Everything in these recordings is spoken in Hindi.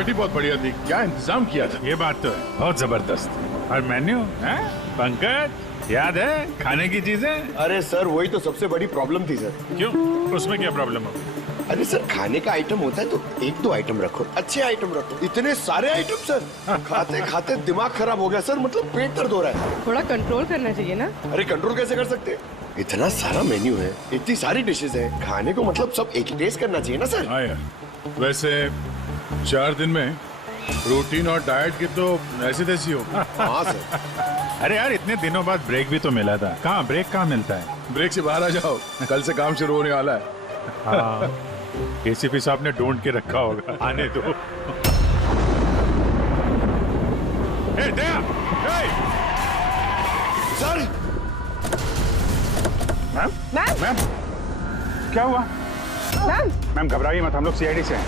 पार्टी बहुत बढ़िया थी, क्या इंतजाम किया था। ये बात तो है, बहुत जबरदस्त। और मेन्यू है पंकज, याद है खाने की चीजें? अरे सर वही तो सबसे बड़ी प्रॉब्लम थी सर। क्यों, उसमें क्या प्रॉब्लम हो? अरे सर खाने का आइटम होता है तो एक दो आइटम रखो, अच्छे आइटम रखो। इतने सारे आइटम सर, खाते खाते दिमाग खराब हो गया सर, मतलब पेट दर्द हो रहा है। थोड़ा कंट्रोल करना चाहिए ना। अरे कंट्रोल कैसे कर सकते हैं? इतना सारा मेन्यू है, इतनी सारी डिशेज है, खाने को मतलब सब एक ही टेस्ट करना चाहिए ना सर। हाँ यार, वैसे 4 दिन में रूटीन और डाइट की तो ऐसी तैसी हो। हाँ सर। अरे यार इतने दिनों बाद ब्रेक भी तो मिला था, कहाँ ब्रेक कहाँ मिलता है? ब्रेक से बाहर आ जाओ, कल से काम शुरू होने वाला है। हाँ, एसीपी साहब ने ढूंढ के रखा होगा, आने दो। ए, दया, ए! सर मैम मैम मैम क्या हुआ? मैम मैम घबराइए मत, हम लोग सीआईडी से हैं।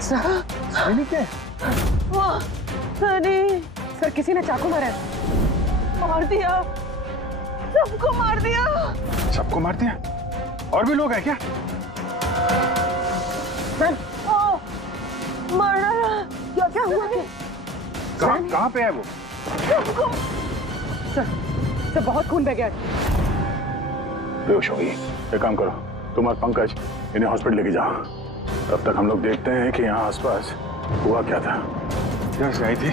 सीआईडी क्या? अरे सर किसी ने चाकू मारा है, मार दिया, सबको मार दिया। सबको मार दिया? और भी लोग हैं क्या? मैम मार डाला। क्या क्या हुआ? कहाँ पे है वो? सबको सर बहुत खून बह गया। बेहोश हो गई। एक काम करो, तुम और पंकज इन्हें हॉस्पिटल लेके जाओ, तब तक हम लोग देखते हैं कि यहाँ आसपास हुआ क्या था। क्या से आई थी?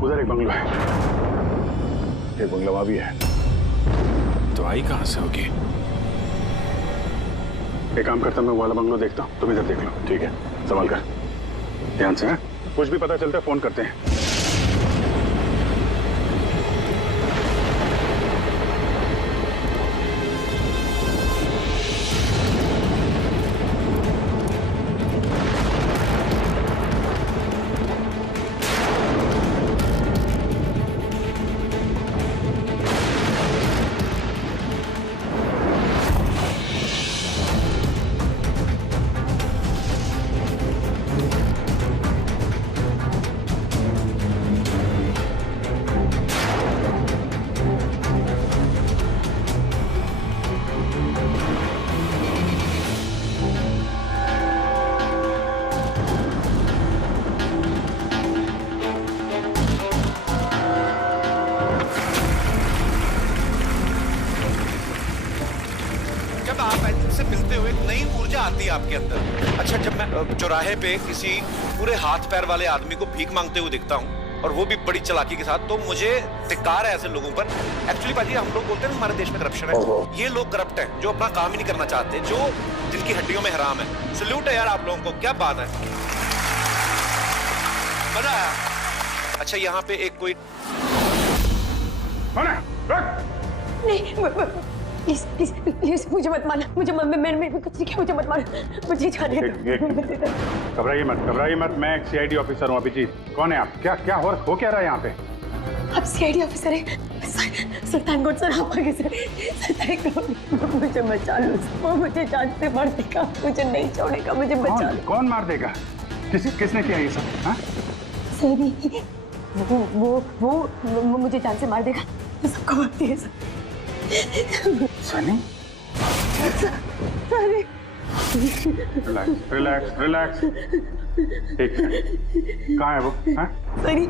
उधर एक बंगला है, एक बंगला वहां भी है। तो आई कहां से होगी? एक काम करता, मैं वो वाला बंगलो देखता हूँ, तुम इधर देख लो, ठीक है? संभाल कर, ध्यान से। कुछ भी पता चलता है फोन करते हैं। आती है आपके अंदर। अच्छा, जब मैं चौराहे पे किसी पूरे हाथ पैर वाले आदमी को भीख मांगते हुए दिखता हूँ और वो भी बड़ी चालाकी के साथ, तो मुझे धिक्कार है ऐसे लोगों पर। एक्चुअली बाजी, हम लोग बोलते हैं हमारे देश में करप्शन है, ये लोग करप्ट हैं जो अपना काम ही नहीं करना चाहते, जो जिनकी हड्डियों में हराम है। सल्यूट है यार आप लोगों को, क्या बात है, मजा आया। अच्छा, यहाँ पे एक कोई नहीं, प्लीज मुझे मत मारना, मुझे मैंने कुछ नहीं किया, मुझे मत मारना, मुझे जाने दो। घबराइए मत, मैं एक सीआईडी ऑफिसर हूँ। अभिजीत, कौन है आप? क्या हो क्या रहा है यहाँ पे? आप सीआईडी ऑफिसर हैं? सुल्तानगंज सर, आप आगे से मुझे बचा लो, वो मुझे जान से मार देगा, मुझे नहीं छोड़ेगा, मुझे बचा लो। कौन मार देगा? किसने किया ये सब? सनी, वो मुझे जान से मार देगा, सबको मारती है सनी। रिलैक्स। ठीक है, कहाँ है वो? सनी,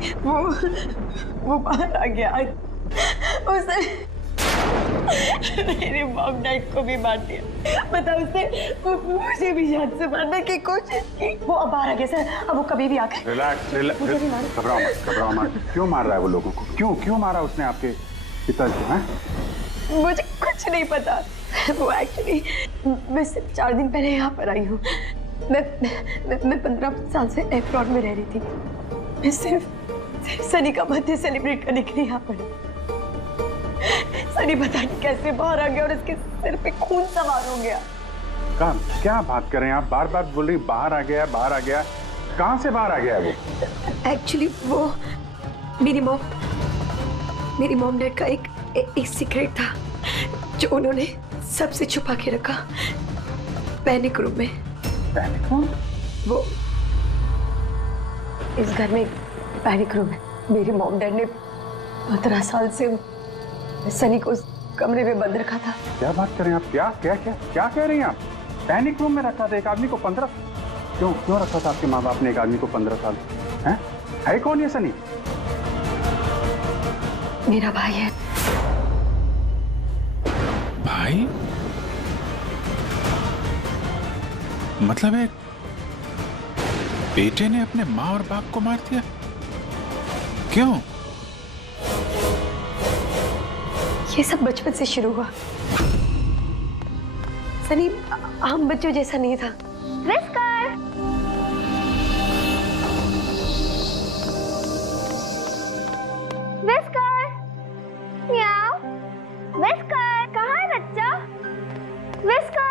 वो बाहर आ गया, उसने मेरे मॉम डैड को भी मार दिया, बताओ, उसने मुझे भी जान से मारने की कोशिश की। वो अब बाहर आ गया सर, अब वो कभी भी आकर। रिलैक्स, घबराओ मत। क्यों मार रहा है वो लोगों को? क्यों मारा उसने आपके पिताजी को? मुझे कुछ नहीं पता, वो एक्चुअली मैं सिर्फ 4 दिन पहले यहाँ पर आई हूँ। मैं 15 साल से एब्रॉड में रह रही थी। मैं सिर्फ सनी का बर्थडे सेलिब्रेट करने के लिए यहाँ पर। सनी पता नहीं कैसे बाहर आ गया और उसके सिर पे खून सवार हो गया। क्या बात कर रहे हैं आप? बार बोल रही बाहर आ गया। कहाँ से बाहर आ गया वो? एक्चुअली वो मेरी मॉम डैड का एक सीक्रेट था जो उन्होंने सबसे छुपा के रखा, पैनिक रूम में। Panic room? वो इस घर में पैनिक रूम है। मेरे मॉम डैड ने 15 साल से सनी को कमरे में बंद रखा था। क्या बात कर रहे हैं आप? क्या क्या क्या क्या कह रही हैं आप? पैनिक रूम में रखा था एक आदमी को 15? क्यों रखा था आपके माँ बाप ने एक आदमी को 15 साल? है कौन ये सनी? मेरा भाई है। भाई? मतलब एक बेटे ने अपने माँ और बाप को मार दिया? क्यों? ये सब बचपन से शुरू हुआ। सनी आम बच्चों जैसा नहीं था। विस्कर! विस्कर! म्याऊ! विस्कर! कहाँ है बच्चा? विस्कर!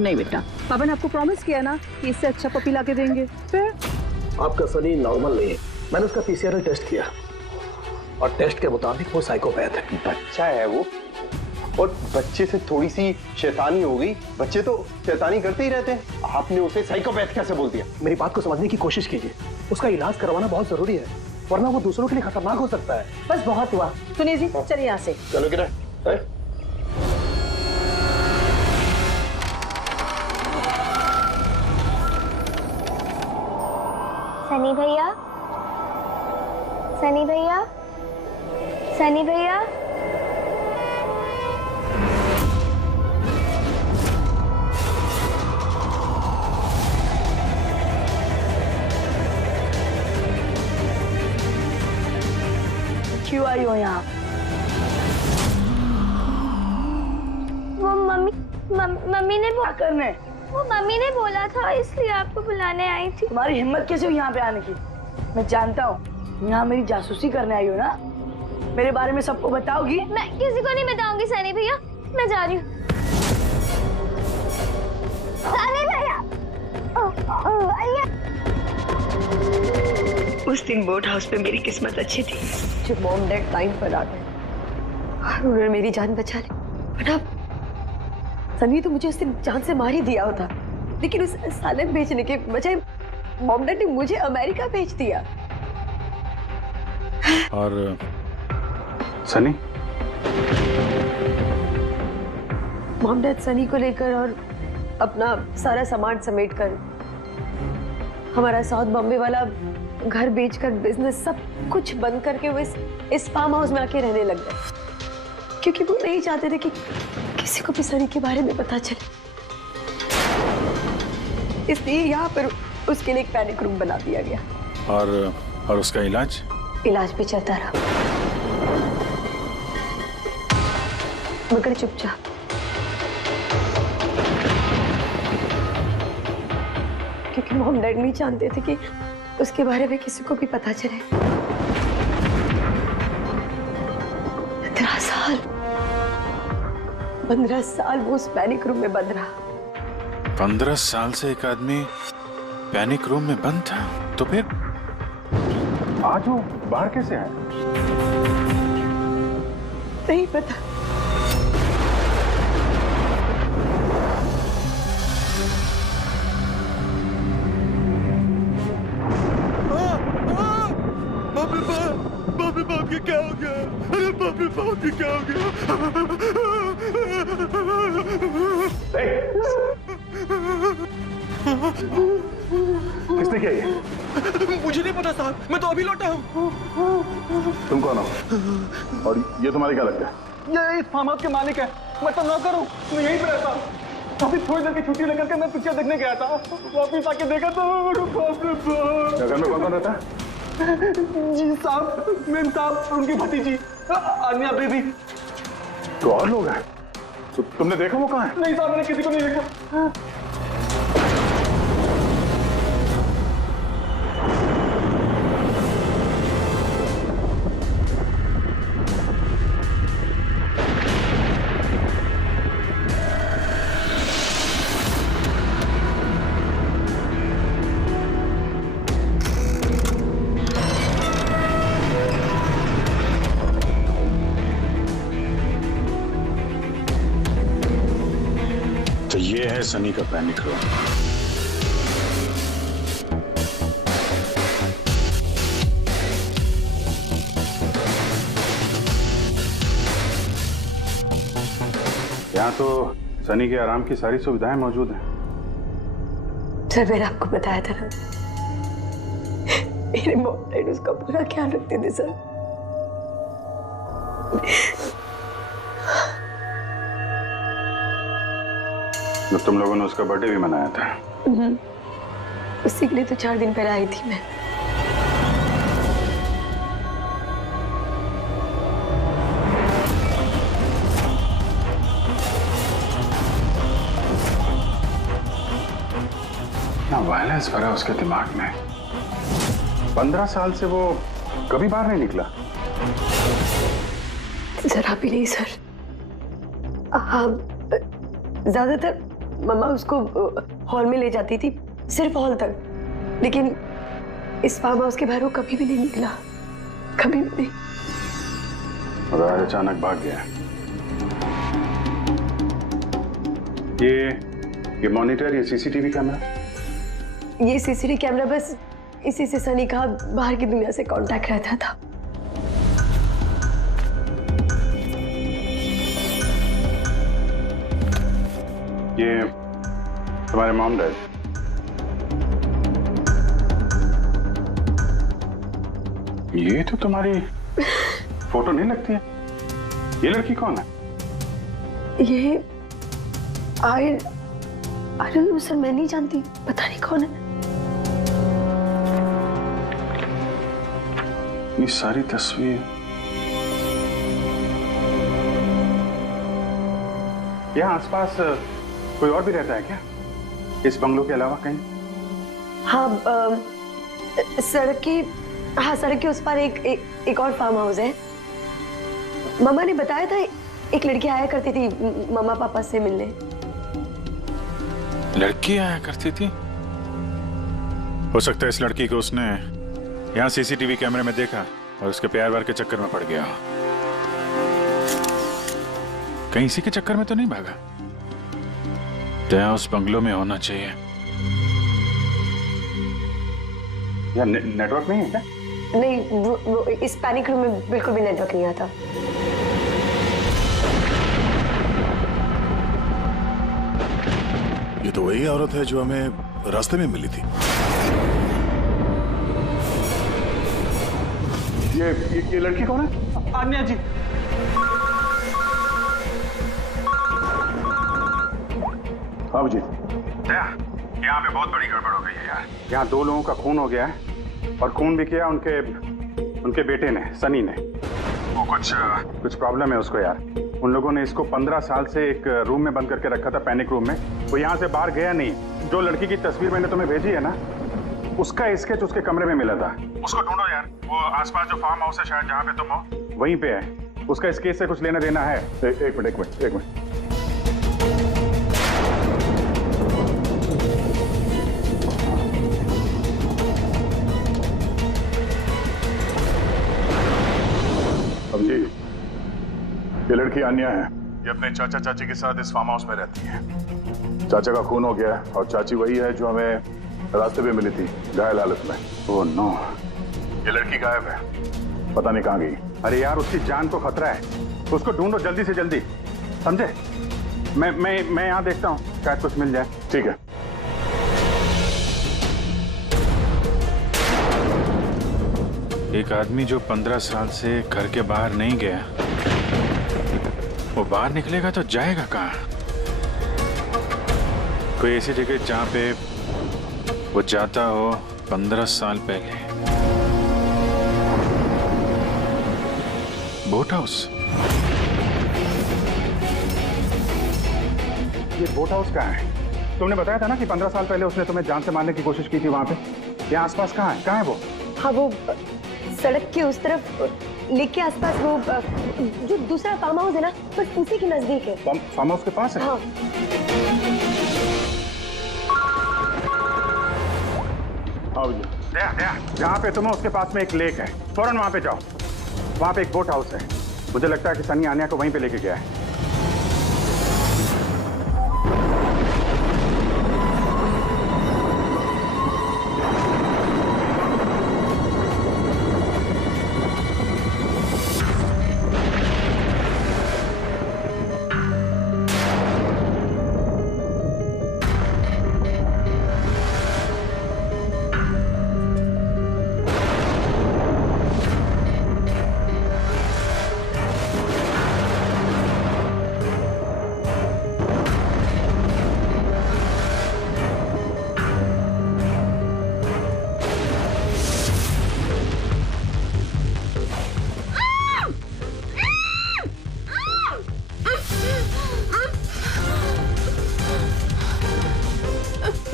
नहीं बेटा, पापा ने आपको प्रॉमिस किया ना कि इससे अच्छा पपी ला के देंगे। फिर आपका सनी नॉर्मल नहीं है। मैंने उसका पीसीआर टेस्ट किया और टेस्ट के मुताबिक वो साइकोपैथ है। बच्चा है वो, और बच्चे से थोड़ी सी शैतानी हो गई। बच्चे तो शैतानी करते ही रहते हैं, आपने उसे साइकोपैथ कैसे बोल दिया? मेरी बात को समझने की कोशिश कीजिए। उसका इलाज करवाना बहुत जरूरी है, वरना वो दूसरों के लिए खतरनाक हो सकता है। बस बहुत हुआ। सुनिए जी, चलिए यहाँ से। चलो किरण। सनी भैया, सनी भैया, सनी भैया। क्यों आई हो यहाँ? वो मम्मी ने करने वो मम्मी ने बोला था, इसलिए आपको बुलाने आई थी। तुम्हारी हिम्मत कैसे हुई यहाँ पे आने की? मैं जानता हूँ यहाँ मेरी जासूसी करने आई हो ना। मेरे बारे में सबको बताओगी? मैं किसी को नहीं बताऊंगी सनी भैया, मैं जा रही हूँ। सनी भैया, उस दिन बोट हाउस पे मेरी किस्मत अच्छी थी जो मॉम डैड टाइम पर आ गए और उन्होंने मेरी जान बचा ली। बट अब सनी तो मुझे उस दिन जान से मार ही दिया होता, लेकिन उस सालन भेजने के बजाय मॉम डैड ने मुझे अमेरिका भेज दिया। और सनी? मॉम डैड सनी को लेकर और अपना सारा सामान समेटकर हमारा साउथ बॉम्बे वाला घर बेचकर बिजनेस सब कुछ बंद करके वो इस फार्म हाउस में आके रहने लग गए, क्योंकि वो नहीं चाहते थे कि किसी को भी सनी के बारे में पता चले। इसलिए यहाँ पर उसके लिए एक पैनिक रूम बना दिया गया। और उसका इलाज भी चलता रहा, मगर चुपचाप। क्योंकि मॉम डैड नहीं जानते थे कि उसके बारे में किसी को भी पता चले। 15 साल वो उस पैनिक रूम में बंद रहा। 15 साल से एक आदमी पैनिक रूम में बंद था, तो फिर आज वो बाहर कैसे आए? नहीं पता। बाप के क्या हो गया? अरे बाप के क्या हो गया? किसने किया ये? मुझे नहीं पता साहब, मैं तो अभी लौटा हूँ। तुम कौन हो? और ये तुम्हारे क्या लगता है? ये इस फार्म हाउस के मालिक है, मैं तो नौकर हूँ, मैं यहीं पे रहता हूँ। अभी थोड़ी देर की छुट्टी लेकर के मैं पिक्चर देखने गया था, वापिस आके देखा तो घर में कौन कौन रहता है? जी साहब, मेम साहब, उनकी भतीजी अनिया बेबी। तो और लोग हैं? तुमने देखा वो कहाँ है? नहीं साहब, मैंने किसी को नहीं देखा। तो ये है सनी का पैनिक रूम। यहाँ तो सनी के आराम की सारी सुविधाएं मौजूद हैं। सर मैंने आपको बताया था ना, मेरे मॉम उसका पूरा ख्याल रखते थे सर। तो तुम लोगों ने उसका बर्थडे भी मनाया था। उसी के लिए तो 4 दिन पहले आई थी मैं। ना वायलेंस भरा उसके दिमाग में। 15 साल से वो कभी बाहर नहीं निकला। जरा भी नहीं सर। हाँ, ज्यादातर मम्मा उसको हॉल में ले जाती थी, सिर्फ हॉल तक। लेकिन इस फार्म हाउस के बाहर वो कभी भी नहीं निकला, कभी भी नहीं। और आज अचानक भाग गया। ये मॉनिटर, ये सीसीटीवी कैमरा, ये सीसीटीवी कैमरा बस इसी से सनी का बाहर की दुनिया से कांटेक्ट रहता था। ये तुम्हारे मॉम डैड। ये तो तुम्हारी फोटो नहीं लगती है। ये लड़की कौन है? ये आई डोंट नो सर, मैं नहीं जानती, पता नहीं कौन है। ये सारी तस्वीर, यहाँ आसपास कोई और भी रहता है क्या, इस बंगलों के अलावा कहीं? हाँ, सड़क के उस पार एक और फार्म हाउस है। मम्मा ने बताया था एक लड़की आया करती थी मम्मा पापा से मिलने। लड़की आया करती थी? हो सकता है इस लड़की को उसने यहाँ सीसीटीवी कैमरे में देखा और उसके प्यार वार के चक्कर में पड़ गया। कहीं इसी के चक्कर में तो नहीं भागा? तो यहाँ उस बंगलों में होना चाहिए। यार नेटवर्क नहीं है क्या? नहीं, वो इस पैनिक रूम में बिल्कुल भी नेटवर्क नहीं आता। ये तो वही औरत है जो हमें रास्ते में मिली थी। ये लड़की कौन है? आन्या जी। हाँ जी। यहाँ पे बहुत बड़ी गड़बड़ हो गई है यार। यहाँ 2 लोगों का खून हो गया है और खून भी किया उनके बेटे ने, सनी ने। वो कुछ प्रॉब्लम है उसको यार। उन लोगों ने इसको 15 साल से एक रूम में बंद करके रखा था, पैनिक रूम में। वो यहाँ से बाहर गया नहीं। जो लड़की की तस्वीर मैंने तुम्हें भेजी है ना, उसका स्केच उसके कमरे में मिला था। उसको ढूंढो यार। वो आसपास जो फार्म हाउस है शायद जहाँ पे तुम हो, वहीं पे है। उसका स्केच से कुछ लेना देना है। एक मिनट। अब जी, ये लड़की आन्या है। ये अपने चाचा चाची के साथ इस फार्म हाउस में रहती है। चाचा का खून हो गया है और चाची वही है जो हमें रास्ते पे मिली थी, घायल हालत में। ओह नो, ये लड़की गायब है, पता नहीं कहाँ गई। अरे यार, उसकी जान को खतरा है, उसको ढूंढो जल्दी से जल्दी, समझे? मैं यहाँ देखता हूँ, शायद कुछ मिल जाए। ठीक है। एक आदमी जो 15 साल से घर के बाहर नहीं गया, वो बाहर निकलेगा तो जाएगा कहाँ? कोई ऐसी जगह जहाँ पे वो जाता हो 15 साल पहले। Boat house. ये बोट हाउस कहाँ है? तुमने बताया था ना कि 15 साल पहले उसने तुम्हें जान से मारने की कोशिश की थी वहां पे। यहाँ आसपास कहाँ है? कहाँ है वो? हाँ, वो सड़क के उस तरफ लेक के आसपास, वो जो दूसरा फार्म हाउस है ना, बस उसी के नजदीक है। फार्म हाउस के पास है? हाँ। हाँ भैया, जहाँ पे तुम हो उसके पास में एक लेक है, फौरन वहाँ पे जाओ। वहाँ पे एक बोट हाउस है। मुझे लगता है कि सनी आन्या को वहीं पे लेके गया है।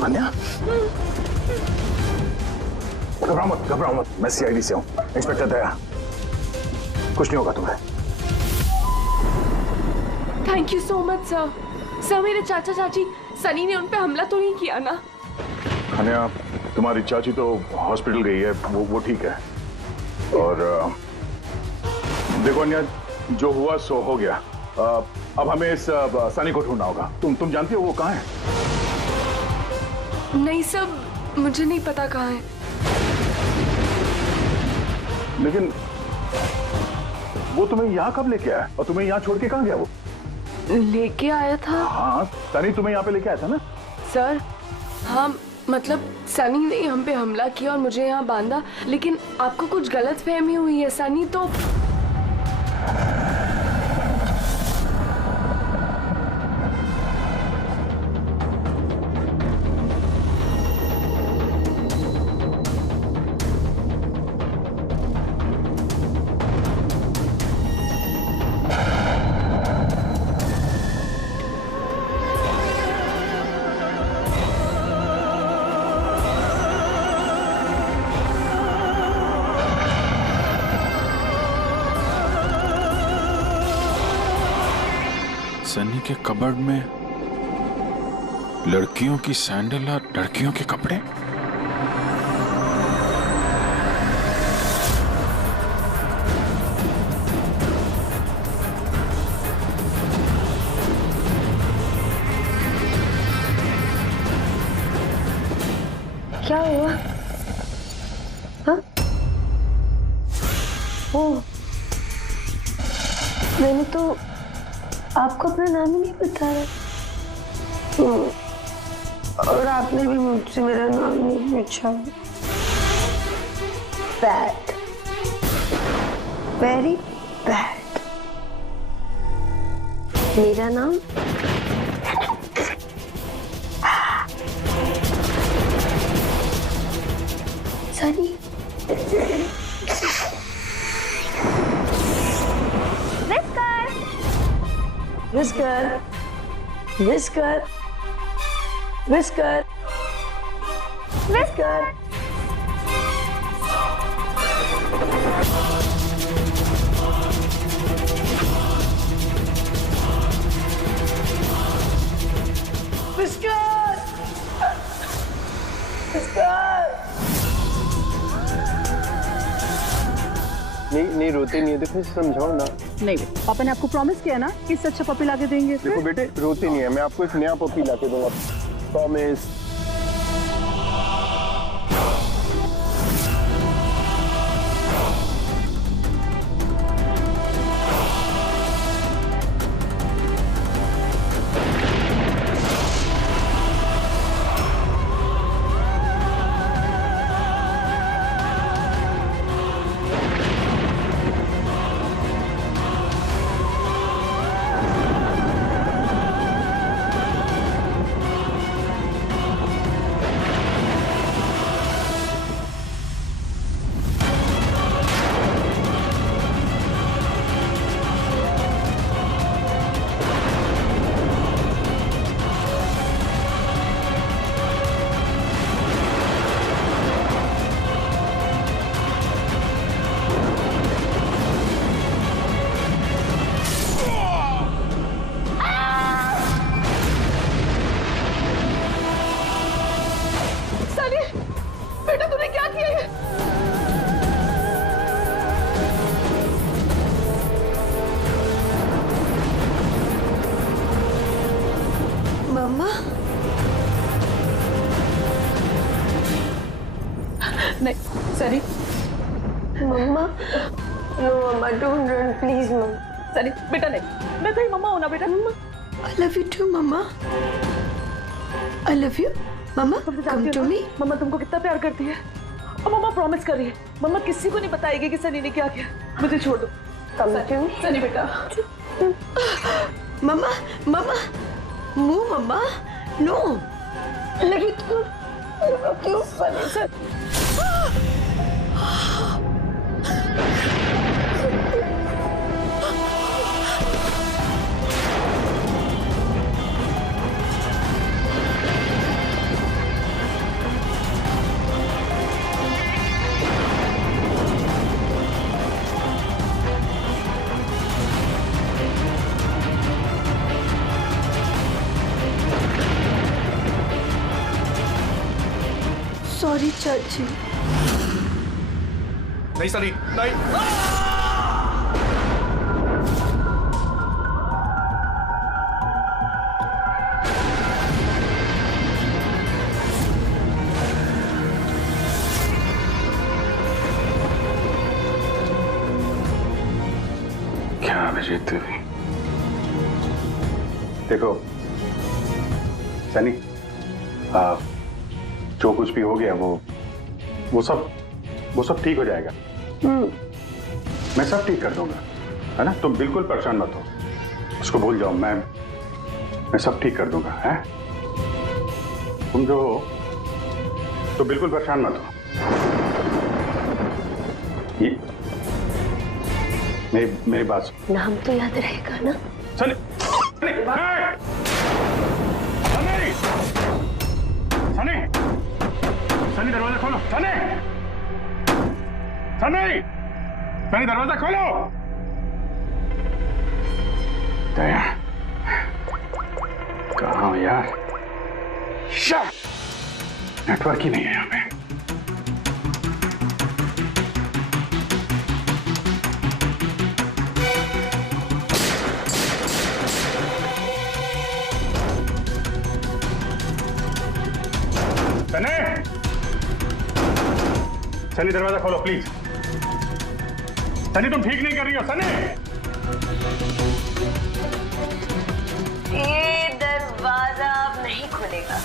आन्या, घबराओ मत, मैं सीआईडी से हूँ, इंस्पेक्टर दया। कुछ नहीं होगा तुम्हें। Thank you so much sir. Sir, मेरे चाचा चाची सनी ने उन पे हमला तो नहीं किया ना? आन्या, तुम्हारी चाची तो हॉस्पिटल गई है, वो ठीक है। और देखो अन्या, जो हुआ सो हो गया। अब हमें इस सनी को ढूंढना होगा। तुम जानती हो वो कहाँ है? नहीं सर, मुझे नहीं पता कहाँ है। लेकिन वो तुम्हें यहाँ कब लेके आया और तुम्हें यहाँ छोड़ के कहाँ गया वो? लेके आया था। हाँ, सनी तुम्हें यहाँ पे लेके आया था ना? सर, हाँ, मतलब सनी ने हम पे हमला किया और मुझे यहाँ बांधा, लेकिन आपको कुछ गलत फहमी हुई है। सनी तो सनी के कबर्ड में लड़कियों की सैंडल और लड़कियों के कपड़े। क्या हुआ? हाँ? ओह, मैंने तो आपको अपना नाम ही नहीं बताया। और आपने भी मुझसे मेरा नाम नहीं पूछा। Bad, very bad. मेरा नाम Sunny. Whisker, whisker, whisker, whisker. Whisker, whisker. नहीं रोते नहीं है, देखो समझाओ ना। नहीं बेटे, पापा ने आपको प्रॉमिस किया ना कि इससे अच्छा पपी लाके देंगे। देखो बेटे, रोते नहीं है, मैं आपको एक नया पपी लाके दूंगा, प्रॉमिस। नहीं Sunny. Mamma no mamma don't run please mamma. Sunny बेटा नहीं, मैं तेरी मम्मा हूं ना बेटा। Mamma I love you too mamma, I love you mamma, come to me. Mamma तुमको कितना प्यार करती है और मम्मा प्रॉमिस कर रही है मम्मा किसी को नहीं बताएगी कि सनी ने क्या किया। मुझे छोड़ दो। कम टू मी सनी बेटा। मम्मा मम्मा मुंह मम्मा नो लव यू टू। क्यों सनी सर सॉरी चाची। नहीं सनी नहीं। क्या अभिजीत देवी, देखो सनी, जो कुछ भी हो गया वो सब ठीक हो जाएगा। मैं सब ठीक कर दूंगा, है ना? तुम बिल्कुल परेशान मत हो, उसको भूल जाओ। मैं सब ठीक कर दूंगा, है? तुम जो हो तो बिल्कुल परेशान मत हो। ये मेरी बात सुन। नाम तो याद रहेगा ना? सनी सनी सनी सनी दरवाजा खोलो। सनी सनी सनी दरवाजा खोलो। दया कहाँ हो यार? नेटवर्क ही नहीं है यहाँ पे। सनी सनी दरवाजा खोलो प्लीज। सनी तुम ठीक नहीं कर रही हो। सनी ये दरवाजा अब नहीं खुलेगा,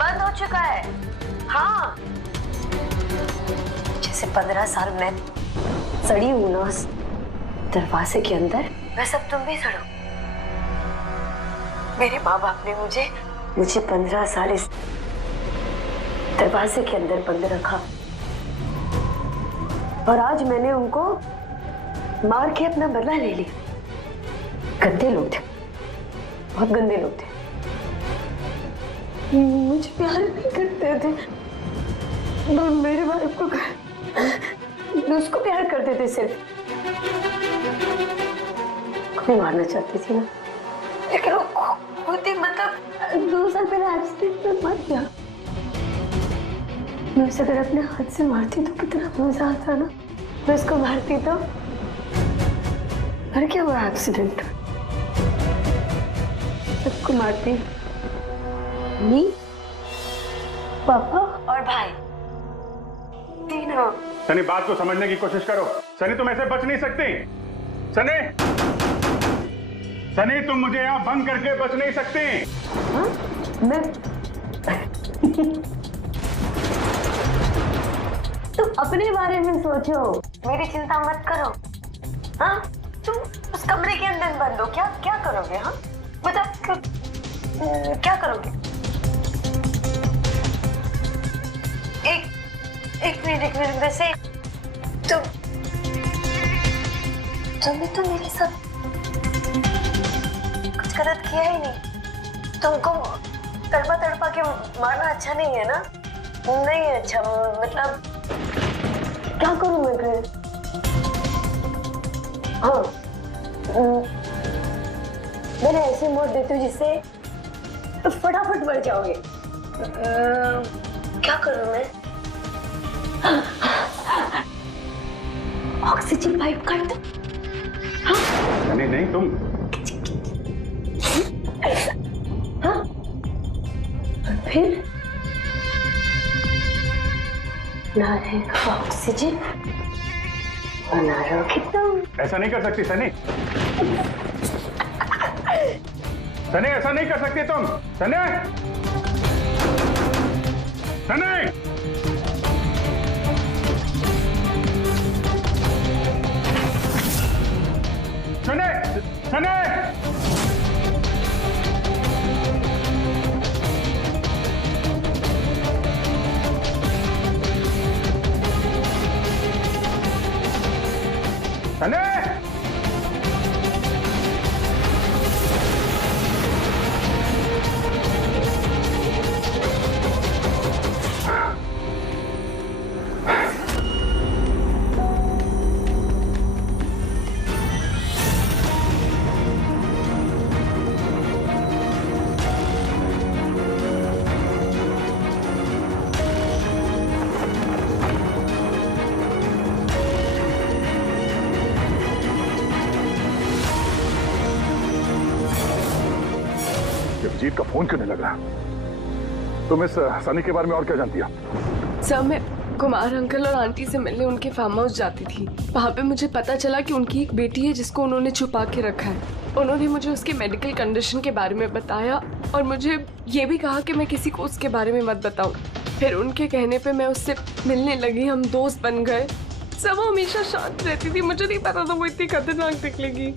बंद हो चुका है। हाँ जैसे 15 साल मैं सड़ी हूं ना उस दरवाजे के अंदर, वैसे अब तुम भी सड़ो। मेरे माँ बाप ने मुझे 15 साल इस दरवाजे के अंदर बंद रखा और आज मैंने उनको मार के अपना बदला ले लिया। गंदे लोग थे, बहुत गंदे लोग थे, मुझे प्यार नहीं करते थे। मेरे बाप को उसको प्यार करते थे, सिर्फ खुद मारना चाहती थी ना, लेकिन वो खुद ही मतलब 2 साल पहले एक्सीडेंट में मर गया। मैं उसे अगर अपने हाथ से मारती तो कितना मजा आता ना। मैं उसको मारती तो मर क्या हुआ एक्सीडेंट। सबको मारती, मम्मी पापा और भाई तीनों। सनी बात को समझने की कोशिश करो। सनी तुम ऐसे बच नहीं सकती। सनी सनी तुम मुझे यहाँ बंद करके बच नहीं सकती। हाँ? मैं तुम अपने बारे में सोचो, मेरी चिंता मत करो। हाँ तुम उस कमरे के अंदर बंद हो, क्या करोगे? हाँ मतलब क्या करोगे? एक मिनट वैसे तुमने तो मेरे साथ कुछ गलत किया ही नहीं। तुमको तड़पा के मारना अच्छा नहीं है ना? नहीं है अच्छा, मतलब क्या करूं मैं फिर? हाँ मैंने ऐसे मोड़ देती हूँ जिससे फटाफट मर जाओगे। क्या करूं मैं? ऑक्सीजन पाइप काट दो। हाँ? नहीं तुम ऐसा। हाँ फिर ना रहेगा ऑक्सीजन और ना रहोगे तुम। ऐसा नहीं कर सकती सनी। सनी ऐसा नहीं कर सकती तुम। सनी सनी सनी सनी सनी जीत का फोन क्यों नहीं लग रहा? तुम इस सनी के बारे में और क्या जानती हो? सर मैं कुमार अंकल और आंटी से मिलने उनके फार्म हाउस जाती थी। वहाँ पे मुझे पता चला कि उनकी एक बेटी है जिसको उन्होंने छुपा के रखा है। उन्होंने मुझे उसके मेडिकल कंडीशन के बारे में बताया और मुझे ये भी कहा कि मैं किसी को उसके बारे में मत बताऊं। फिर उनके कहने पे मैं उससे मिलने लगी, हम दोस्त बन गए। सब वो हमेशा शांत रहती थी, मुझे नहीं पता था वो इतनी खतरनाक निकलेगी।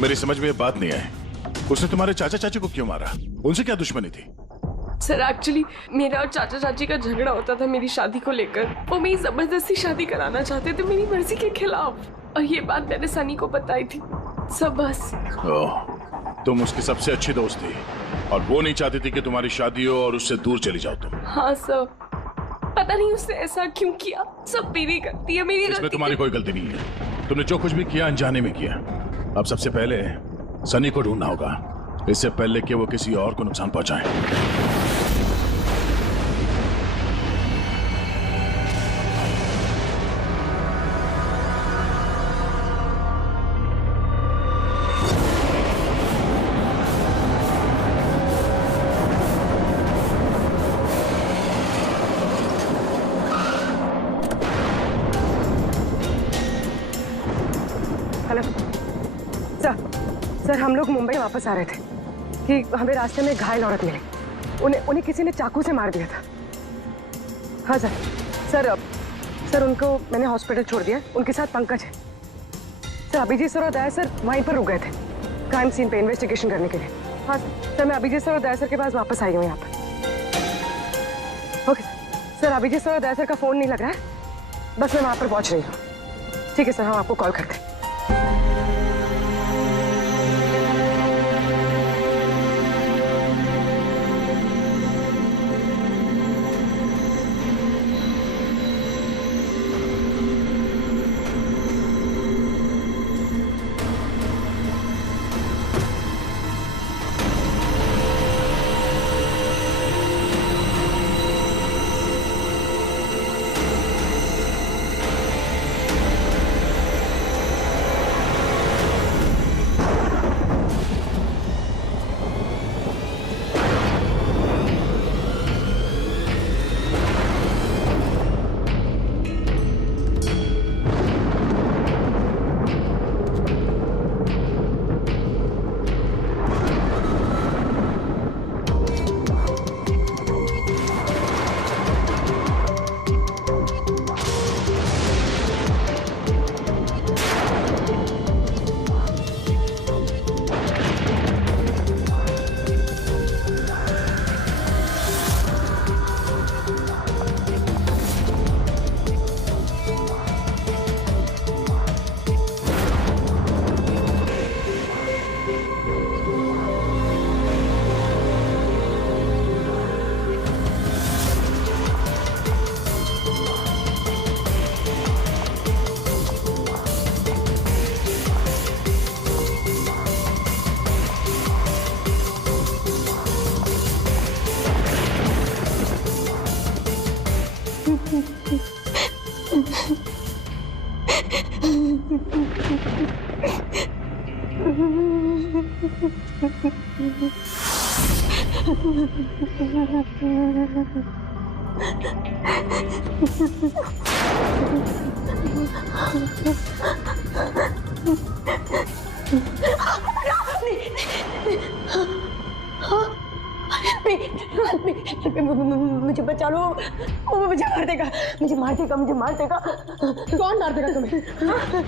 मेरी समझ में बात नहीं आई, उसने तुम्हारे चाचा चाची को क्यों मारा? उनसे क्या दुश्मनी थी? सर एक्चुअली मेरा और चाचा चाची का झगड़ा होता था मेरी शादी को लेकर। वो मेरी जबरदस्ती शादी कराना चाहते थे मेरी मर्जी के खिलाफ, और ये बात मैंने सनी को बताई थी। सब बस। तुम उसकी सबसे अच्छी दोस्त थी और वो नहीं चाहती थी कि तुम्हारी शादी हो और उससे दूर चली जाओ तुम। हाँ सर, पता नहीं उसने ऐसा क्यों किया। सब मेरी गलती है, मेरी इसमें तुम्हारी कोई गलती नहीं है। तुमने जो कुछ भी किया अनजाने में किया। अब सबसे पहले सनी को ढूंढना होगा, इससे पहले कि वो किसी और को नुकसान पहुंचाए। हेलो सर, हम लोग मुंबई वापस आ रहे थे कि हमें रास्ते में घायल औरत मिली। उन्हें किसी ने चाकू से मार दिया था। हाँ सर उनको मैंने हॉस्पिटल छोड़ दिया। उनके साथ पंकज है। सर अभिजीत सर और दया सर वहीं पर रुक गए थे क्राइम सीन पे इन्वेस्टिगेशन करने के लिए। हाँ सर, मैं अभिजीत सर और दया सर के पास वापस आई हूँ यहाँ पर। ओके सर, अभिजीत सर और दया सर का फोन नहीं लग रहा है, बस मैं वहाँ पर पहुँच रही हूँ। ठीक है सर, हम आपको कॉल करते हैं। मुझे बचा लो, वो मुझे मार देगा, मुझे मार देगा, मुझे मार देगा। कौन मार देगा तुम्हें?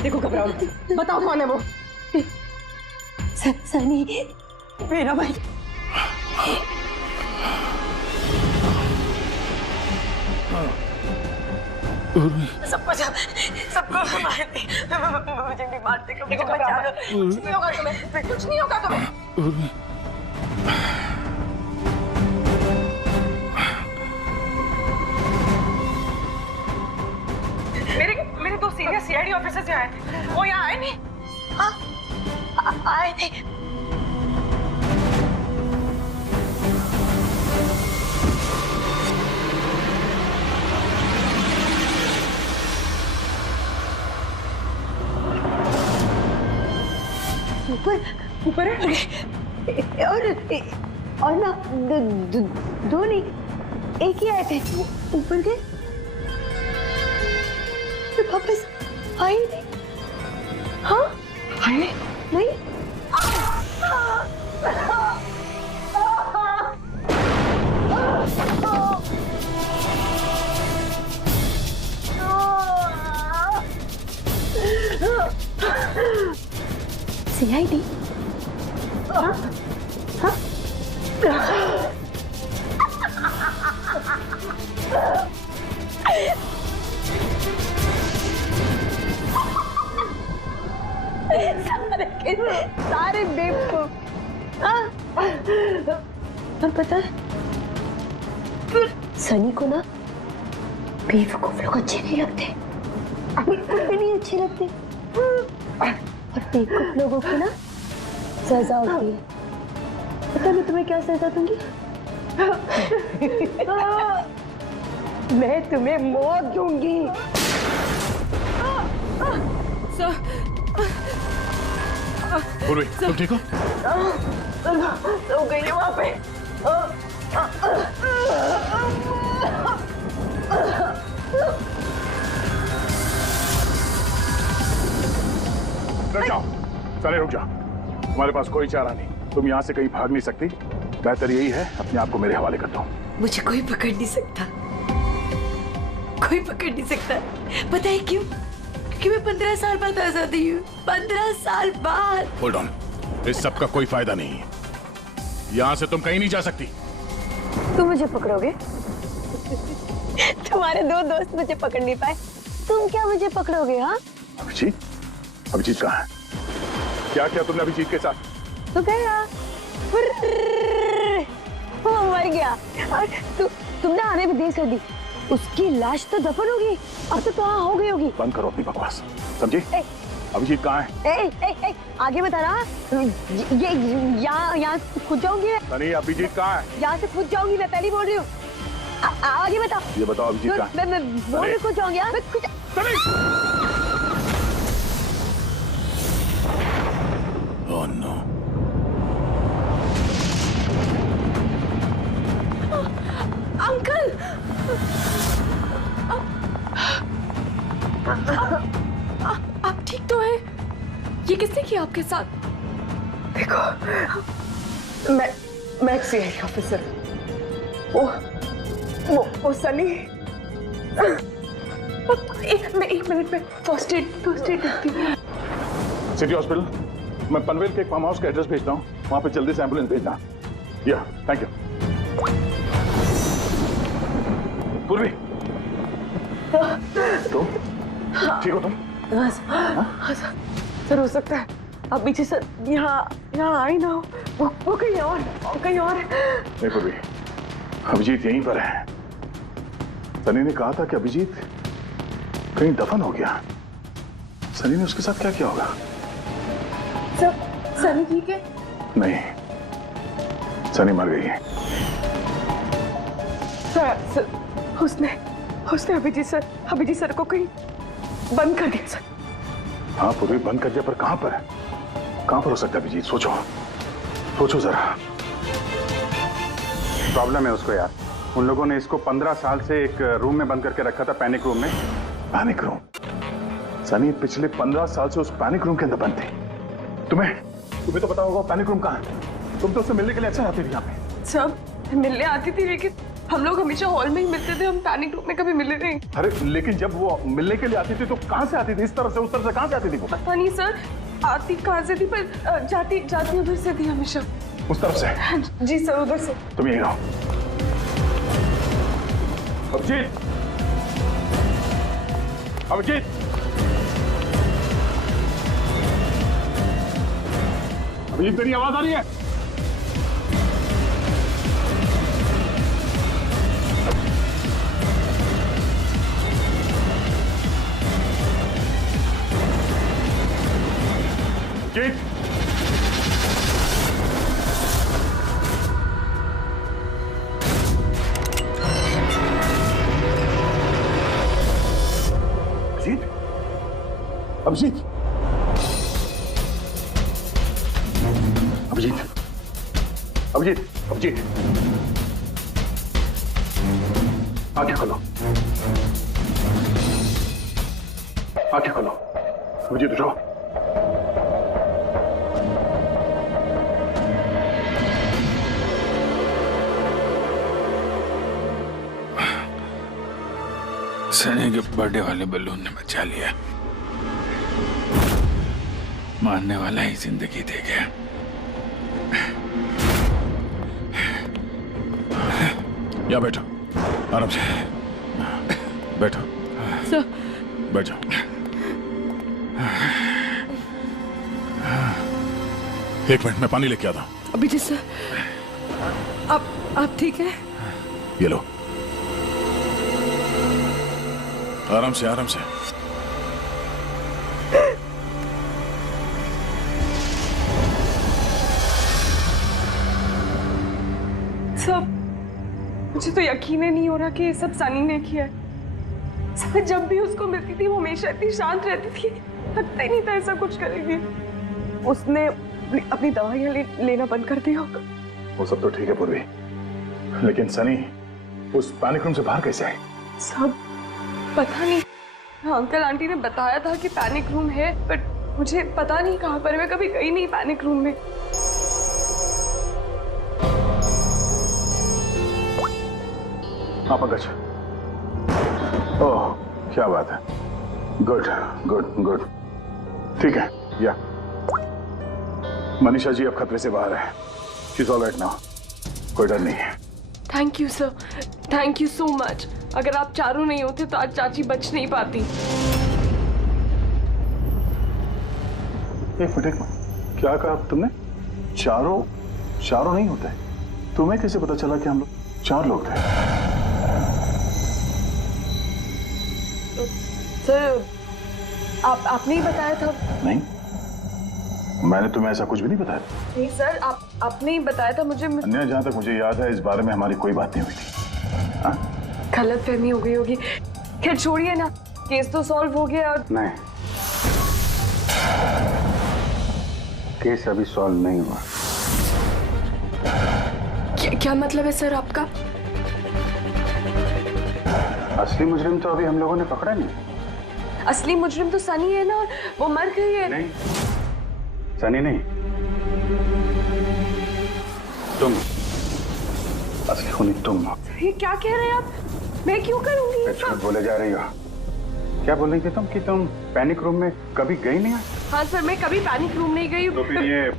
देखो घबराओ, बताओ कौन है वो? सनी, मेरा भाई। सबको मार दे, मुझे भी मार देगा, मुझे बचा लो। कुछ नहीं होगा तुम्हें, कुछ नहीं होगा तुम्हें। मेरे दो सीनियर सीआईडी ऑफिसर्स यहाँ आए थे, वो यहाँ आए नहीं? हाँ, आए थे। ऊपर है और ना दो नहीं, एक ही आए थे। ऊपर के वापस आए नहीं। हाँ आए नहीं? नहीं। सीआईडी? हाँ? हाँ? सारे बेवकूफ। और पता है, सनी को ना बेवकूफ लोग अच्छे नहीं लगते, बिल्कुल भी नहीं अच्छे लगते। और बेवकूफ लोगों को ना सजा होती है। पता मैं तुम्हें क्या सजा दूंगी? मैं तुम्हें मौत दूंगी। पूर्वी, तुम ठीक हो? तो गई है वहां पे। रुक जाओ, सारे रुक जाओ। तुम्हारे पास कोई चारा नहीं, तुम यहाँ से कहीं भाग नहीं सकती। बेहतर यही है अपने आप को मेरे हवाले कर दो। मुझे कोई पकड़ नहीं सकता, कोई पकड़ नहीं सकता। पता है क्यों? क्योंकि मैं 15 साल बाद आजादी हूँ। 15 साल बाद। होल्ड ऑन, इस सब का कोई फायदा नहीं है। यहाँ से तुम कहीं नहीं जा सकती। तुम मुझे पकड़ोगे? तुम्हारे दो दोस्त मुझे पकड़ नहीं पाए, तुम क्या मुझे पकड़ोगे? हाँ? अभिजीत? अभिजीत कहाँ है? क्या किया तुमने अभिजीत के साथ? तो गया, वो मर गया और तुमने आने में देर कर दी। उसकी लाश तो दफन होगी, अब तो वहाँ हो गई होगी। बंद करो अपनी बकवास, समझी? अभिजीत कहाँ है? आगे बता रहा। ये यहाँ खुद जाऊंगी। सनी, अभिजीत कहाँ है? यहाँ से खुद जाऊंगी, मैं पहले बोल रही हूँ। आगे बताओ। ये बताओ अभिजीत कहाँ है? मैं बोल रही खुद जाऊंगी। मैं खुद। Oh no. अंकल, आप ठीक तो हैं? ये किसने किया आपके साथ? देखो, मैं एक सीआईडी ऑफिसर। वो सनी। एक मिनट में फर्स्ट एड करती हूँ। सिटी हॉस्पिटल, मैं पनवेल के एक फार्म हाउस का एड्रेस भेजता हूँ, वहां पे जल्दी से एम्बुलेंस भेजना। या थैंक यू। पूर्वी, तुम ठीक हो? तुम हाँ सर, हो सकता है अब पीछे सर यहाँ आई ना हो, वो कहीं और नहीं पूर्वी, अभिजीत यहीं पर है। सनी ने कहा था कि अभिजीत कहीं दफन हो गया। सनी ने उसके साथ क्या किया होगा? सनी ठीक है? नहीं, सनी मर गई है। सर, उसने अभिजीत सर को कहीं बंद कर दिया सर। हाँ पूर्वी, बंद कर दिया, पर कहां पर है? कहां पर हो सकता है अभिजीत? सोचो जरा। प्रॉब्लम है उसको यार, उन लोगों ने इसको 15 साल से एक रूम में बंद करके रखा था, पैनिक रूम में। Panic room? सनी पिछले 15 साल से उस पैनिक रूम के अंदर बंद थी। तुम्हें तो पता होगा पैनिक रूम कहाँ है। तुम तो उससे मिलने के लिए अक्सर आती थी यहाँ पे। सब मिलने आती थी, लेकिन हम लोग हमेशा हॉल में ही मिलते थे, हम पैनिक रूम में कभी मिले नहीं। अरे लेकिन जब वो मिलने के लिए आती थी तो कहाँ से आती थी? इस तरफ से, उस तरफ से, कहाँ से आती थी वो? पता नहीं सर, आती कहाँ से थी, पर जाती उधर से थी हमेशा। उस तरफ से? जी सर, उधर से। तुम यही रहो। अभिजीत, अभिजीत, अभिजीत तेरी आवाज आ रही है? अभिजीत, अभिजीत, अभिजीत, अभिजीत, अभिजीत, आंखें खोलो, आंखें खोलो। अभिजीत उठो। सनी के बर्थडे वाले बलून ने बचा लिया। मारने वाला ही जिंदगी दे गया। यहाँ बैठो, आराम से बैठो। सर, बैठ जाओ। एक मिनट, मैं पानी लेके आता हूँ। अभिजीत सर, आप ठीक है? ये लो, आराम से, आराम से। सब, मुझे तो यकीन ही नहीं हो रहा कि ये सब सनी ने किया है। सब जब भी उसको मिलती थी वो हमेशा इतनी शांत रहती थी, लगता ही नहीं था ऐसा कुछ करेगी। उसने अपनी दवाइयां लेना बंद कर दिया होगा। वो सब तो ठीक है पूर्वी, लेकिन सनी उस पैनिक रूम से बाहर कैसे आई? सब पता नहीं, अंकल आंटी ने बताया था कि पैनिक रूम है, बट मुझे पता नहीं कहाँ पर। मैं कभी गई नहीं पैनिक रूम में। हाँ पंकज, ओह क्या बात है, गुड गुड गुड, ठीक है। या मनीषा जी अब खतरे से बाहर है, she is all right now, कोई डर नहीं है। Thank you sir, thank you so much. अगर आप चारों नहीं होते तो आज चाची बच नहीं पाती। एक मिनट, क्या कहा तुमने? चारों नहीं होते? तुम्हें कैसे पता चला कि हम लोग 4 लोग थे? सर, आपने ही बताया था। नहीं, मैंने तुम्हें ऐसा कुछ भी नहीं बताया। नहीं सर, आपने ही बताया था मुझे। अन्य जहां तक मुझे याद है इस बारे में हमारी कोई बात नहीं हुई थी। हाँ? गलत फहमी हो गई होगी। खैर छोड़िए ना, केस तो सॉल्व हो गया। और नहीं, केस अभी सॉल्व नहीं हुआ। क्या मतलब है सर आपका? असली मुजरिम तो अभी हम लोगों ने पकड़ा नहीं। असली मुजरिम तो सनी है ना, वो मर गई है। नहीं, सनी नहीं, तुम असली खूनी तुम हो। ये क्या कह रहे हैं आप? मैं क्यों करूंगी ये सब? बोले जा रही हो। क्या बोल रही थी तुम कि तुम पैनिक रूम में कभी गई नहीं? हाँ सर, मैं कभी पैनिक रूम नहीं गई। तो फिर ये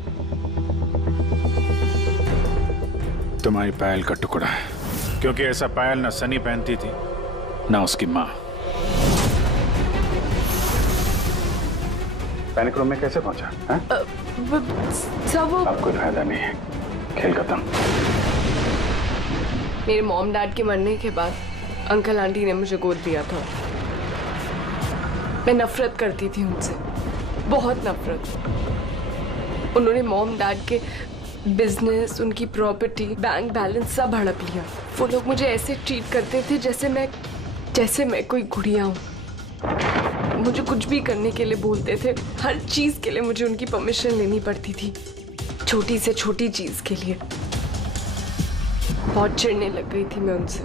तुम्हारी पायल का टुकड़ा है, क्योंकि ऐसा पायल ना सनी पहनती थी ना उसकी माँ। पैनिक रूम में कैसे पहुंचा? सब अब कोई फायदा नहीं है, खेल खत्म। मेरे मॉम डैड के मरने के बाद अंकल आंटी ने मुझे गोद दिया था। मैं नफरत करती थी उनसे, बहुत नफरत। उन्होंने मॉम डैड के बिजनेस, उनकी प्रॉपर्टी, बैंक बैलेंस सब हड़प लिया। वो लोग मुझे ऐसे ट्रीट करते थे जैसे मैं कोई गुड़िया हूँ। मुझे कुछ भी करने के लिए बोलते थे, हर चीज के लिए मुझे उनकी परमिशन लेनी पड़ती थी, छोटी से छोटी चीज के लिए। बहुत चिढ़ने लग गई थी मैं उनसे।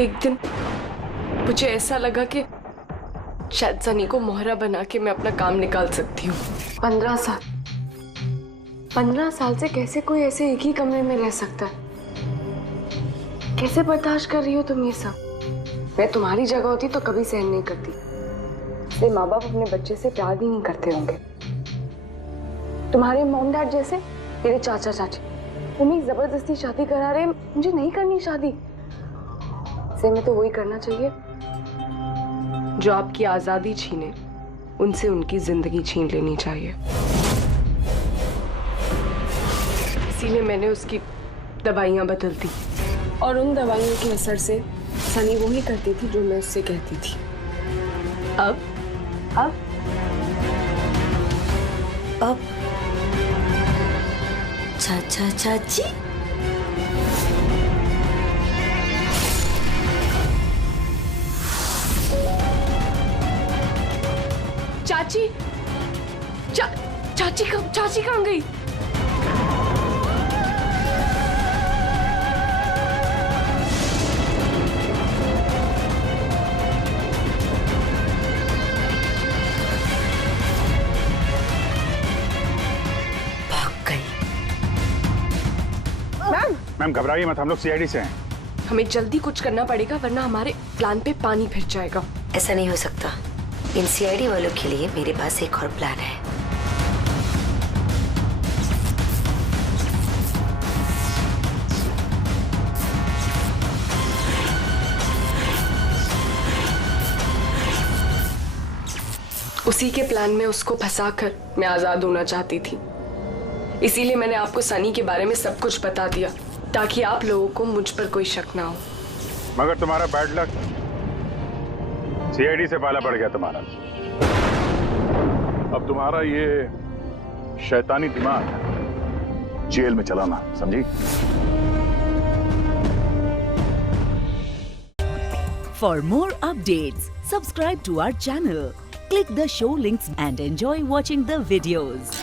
एक दिन मुझे ऐसा लगा कि शायद सनी को मोहरा बना के मैं अपना काम निकाल सकती हूँ। 15 साल से कैसे कोई ऐसे एक ही कमरे में रह सकता है? कैसे बर्दाश्त कर रही हो तुम ये सब? मैं तुम्हारी जगह होती तो कभी सहन नहीं करती। इसलिए माँ बाप अपने बच्चे से प्यार भी नहीं करते होंगे। तुम्हारे मॉम डैड जैसे मेरे चाचा चाची, उन्हें जबरदस्ती शादी करा रहे, मुझे नहीं करनी शादी। इसलिए मैं तो वही करना चाहिए जो आपकी आजादी छीने, उनसे उनकी जिंदगी छीन लेनी चाहिए। इसीलिए मैंने उसकी दवाइयां बदल दी और उन दवाइयों के असर से सनी वो ही करती थी जो मैं उससे कहती थी। अब चाचा चाची चाची कहाँ गई? मैम घबराइए मत, हम लोग सीआईडी से हैं। हमें जल्दी कुछ करना पड़ेगा वरना हमारे प्लान पे पानी फिर जाएगा। ऐसा नहीं हो सकता। इन सीआईडी वालों के लिए मेरे पास एक और प्लान है। उसी के प्लान में उसको फंसाकर मैं आजाद होना चाहती थी। इसीलिए मैंने आपको सनी के बारे में सब कुछ बता दिया ताकि आप लोगों को मुझ पर कोई शक ना हो। मगर तुम्हारा बैड लक, सीआईडी से पाला पड़ गया तुम्हारा। अब तुम्हारा ये शैतानी दिमाग जेल में चलाना, समझी? For more updates, subscribe to our channel, click the show links and enjoy watching the videos.